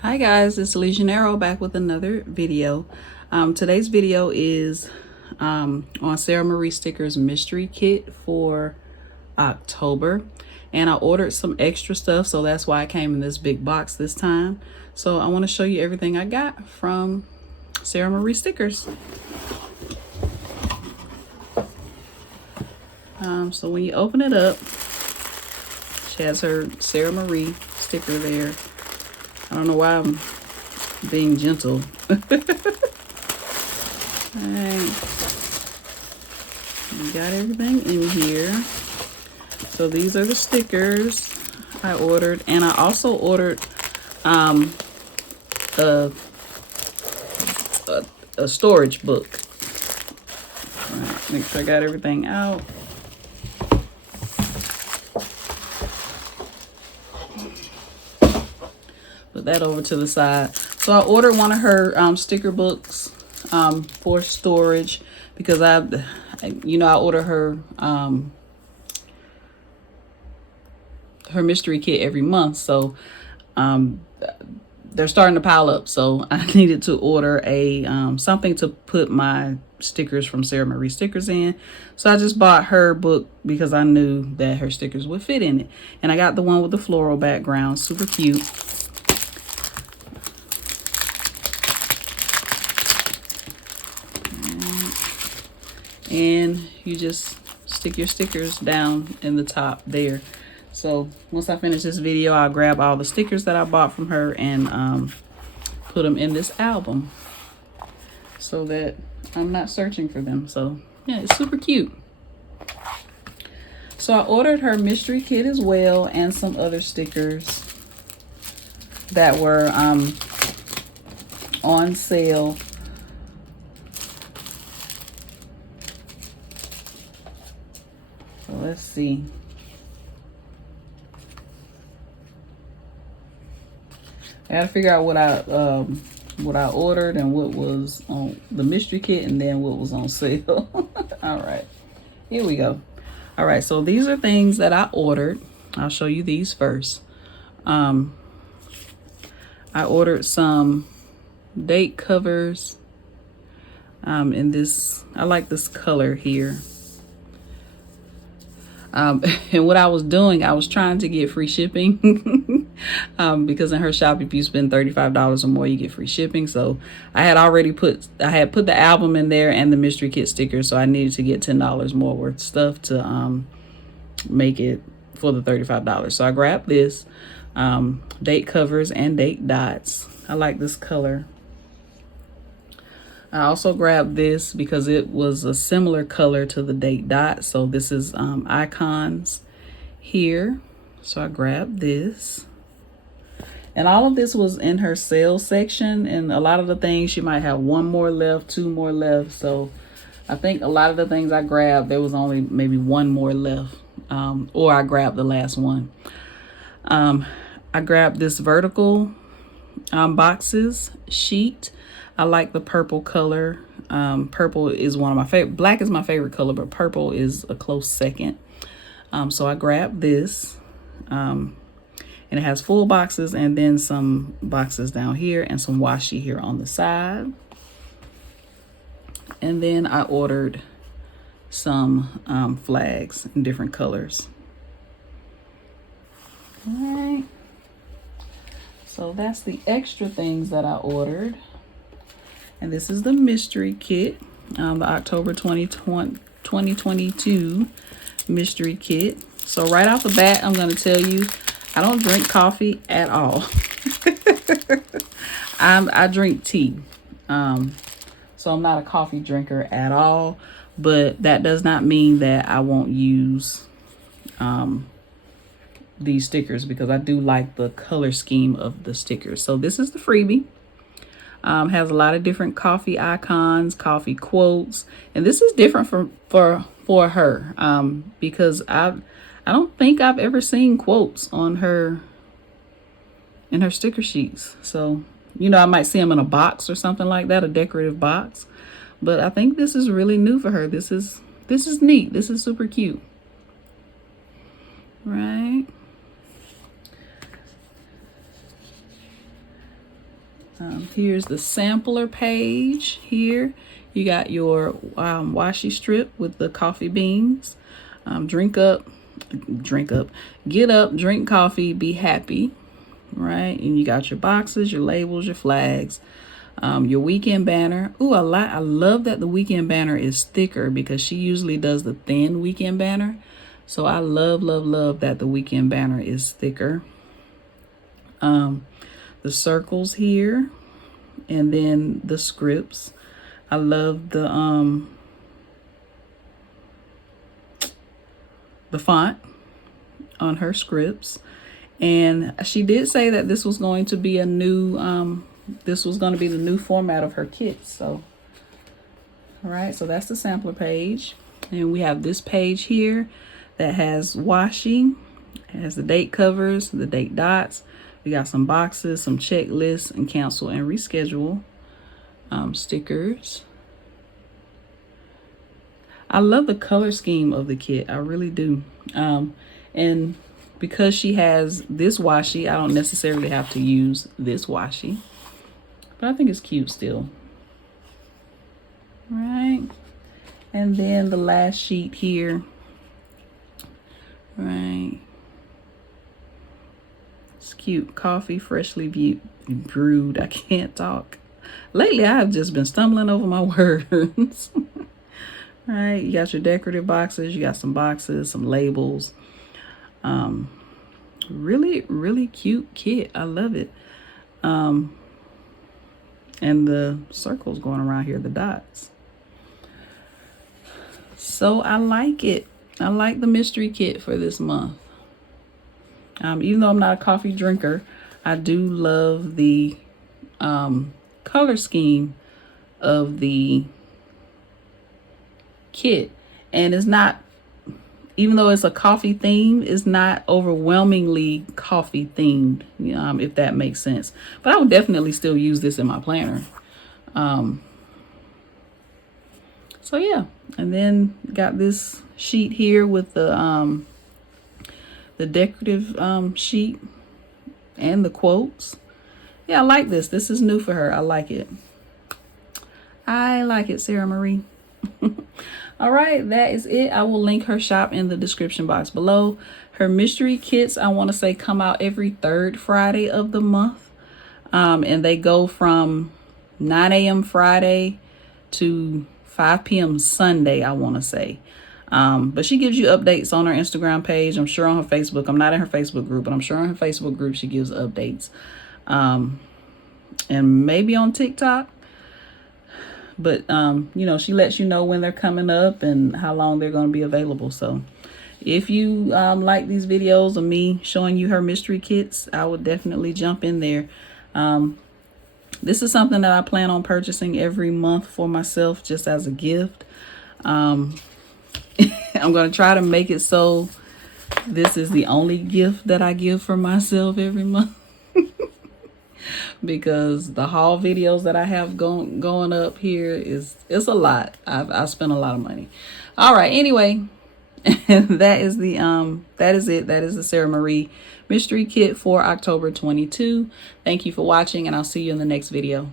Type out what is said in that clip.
Hi guys, it's Legionero back with another video. Today's video is on Sara Marie Stickers mystery kit for October, and I ordered some extra stuff, so that's why I came in this big box this time. So I want to show you everything I got from Sara Marie Stickers. So when you open it up, she has her Sara Marie sticker there. I don't know why I'm being gentle. Alright, we got everything in here. So these are the stickers I ordered, and I also ordered a storage book. Alright, make sure I got everything out. Put that over to the side. So I ordered one of her sticker books for storage because I order her her mystery kit every month. So they're starting to pile up. So I needed to order a something to put my stickers from Sara Marie Stickers in. So I just bought her book because I knew that her stickers would fit in it. And I got the one with the floral background, super cute. And you just stick your stickers down in the top there. So once I finish this video, I'll grab all the stickers that I bought from her and put them in this album so that I'm not searching for them. So yeah, it's super cute. So I ordered her mystery kit as well and some other stickers that were on sale. So let's see. I gotta figure out what I ordered and what was on the mystery kit and then what was on sale. All right, here we go. All right, so these are things that I ordered. I'll show you these first. I ordered some date covers in this. I like this color here. And what I was doing, I was trying to get free shipping because in her shop, if you spend $35 or more, you get free shipping. So I had put the album in there and the mystery kit sticker. So I needed to get $10 more worth of stuff to make it for the $35. So I grabbed this date covers and date dots. I like this color. I also grabbed this because it was a similar color to the date dot. So this is icons here. So I grabbed this. And all of this was in her sales section. And a lot of the things, she might have one more left, two more left. So I think a lot of the things I grabbed, there was only maybe one more left. Or I grabbed the last one. I grabbed this vertical boxes sheet. I like the purple color. Purple is one of my favorite. Black is my favorite color, but purple is a close second. So I grabbed this. And it has full boxes and then some boxes down here and some washi here on the side. And then I ordered some flags in different colors. All right. So that's the extra things that I ordered. And this is the mystery kit, the October 2022 mystery kit. So right off the bat, I'm going to tell you, I don't drink coffee at all. I drink tea. So I'm not a coffee drinker at all. But that does not mean that I won't use these stickers because I do like the color scheme of the stickers. So this is the freebie. Has a lot of different coffee icons, coffee quotes, and this is different for her because I don't think I've ever seen quotes on her in her sticker sheets. So I might see them in a box or something like that, a decorative box, but I think this is really new for her. This is neat. This is super cute, right? Here's the sampler page here. You got your washi strip with the coffee beans. Get up, drink coffee, be happy, right? And you got your boxes, your labels, your flags, your weekend banner. Ooh, I love that the weekend banner is thicker because she usually does the thin weekend banner. So I love, love, love that the weekend banner is thicker. The circles here, and then the scripts. I love the font on her scripts. And she did say that this was going to be a new this was going to be the new format of her kits. So all right, so that's the sampler page. And we have this page here that has washi. It has the date covers, the date dots. We got some boxes, some checklists, and cancel and reschedule stickers. I love the color scheme of the kit. I really do. And because she has this washi, I don't necessarily have to use this washi. But I think it's cute still. Right. And then the last sheet here. Right. It's cute. Coffee, freshly brewed. I can't talk. Lately, I have just been stumbling over my words. Right. You got your decorative boxes. You got some boxes, some labels. Really, really cute kit. I love it. And the circles going around here, the dots. So I like it. I like the mystery kit for this month. Even though I'm not a coffee drinker, I do love the color scheme of the kit. And it's not, even though it's a coffee theme, it's not overwhelmingly coffee themed, if that makes sense. But I would definitely still use this in my planner. So yeah, and then got this sheet here with the decorative sheet and the quotes. Yeah, I like this. This is new for her. I like it. I like it, Sarah Marie. All right, that is it. I will link her shop in the description box below. Her mystery kits, I want to say, come out every third Friday of the month. And they go from 9 a.m. Friday to 5 p.m. Sunday, I want to say. But she gives you updates on her Instagram page. I'm sure on her Facebook. I'm not in her Facebook group, but I'm sure on her Facebook group she gives updates. And maybe on TikTok. But, she lets you know when they're coming up and how long they're going to be available. So if you like these videos of me showing you her mystery kits, I would definitely jump in there. This is something that I plan on purchasing every month for myself just as a gift. I'm going to try to make it so this is the only gift that I give for myself every month. Because the haul videos that I have going up here it's a lot. I spent a lot of money. All right, anyway, that is it. That is the Sarah Marie mystery kit for October 22. Thank you for watching, and I'll see you in the next video.